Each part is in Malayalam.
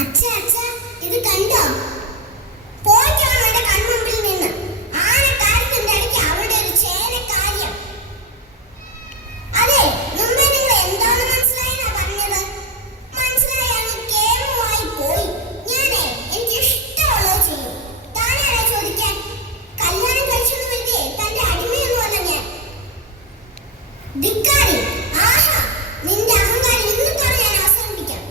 അച്ഛാ അച്ഛാ, ഇത് കണ്ടോ? പോയിക്കണം എന്റെ കൺമുമ്പിൽ നിന്ന്. ആനക്കാര്യത്തിന്റെ ഇടയ്ക്ക് അവിടെ ഒരു ചേനക്കാര്യം. അതെ, മുമ്പേ നിങ്ങൾ എന്താണെന്ന് മനസ്സിലായെന്നാ പറഞ്ഞത്. മനസ്സിലായാൽ കേമുമായി പോയി. ഞാനേ എനിക്ക് ഇഷ്ടമുള്ളത് ചെയ്യും. താനാരാ ചോദിക്കാൻ? കല്യാണം കഴിച്ചെന്ന് വെറുതെ തന്റെ അടിമയൊന്നുമല്ല ഞാൻ. ധിക്കാരി, ആഹാ, നിന്റെ അഹങ്കാരം ഇന്നിപ്പോൾ ഞാൻ അവസാനിപ്പിക്കാം.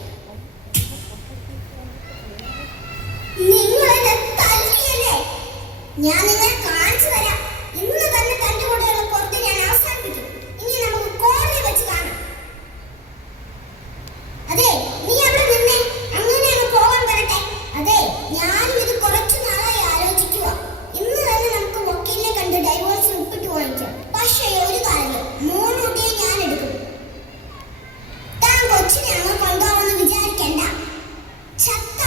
നിങ്ങളെന്നെ തല്ലിയല്ലേ? ഞാൻ നിങ്ങളെ കാണിച്ചു തരാം. ഇന്ന് തന്നെ തന്റെ കൂടെയുള്ള പുറത്ത് ഞാൻ അവസാനിപ്പിക്കും. ഇനി നമുക്ക് കോടതി വെച്ച് കാണാം. അതെ, നീ അവിടെ നിന്നേ. അങ്ങനെ അങ്ങ് പോകാൻ വരട്ടെ. അതെ, ഞാനും ഇത് കുറച്ചു നാളായി ആലോചിക്കുക. ഇന്ന് തന്നെ നമുക്ക് വക്കീലിനെ കണ്ട് ഡൈവോഴ്സിന് ഒപ്പിട്ട് വാങ്ങിക്കാം. പക്ഷേ ഒരു കാര്യം, മോനൂട്ടിയെ ഞാൻ എടുക്കും. താൻ കൊച്ചിനെ അങ്ങ് കൊണ്ടുപോകുമെന്ന് വിചാരിക്കണ്ട. ചത്ത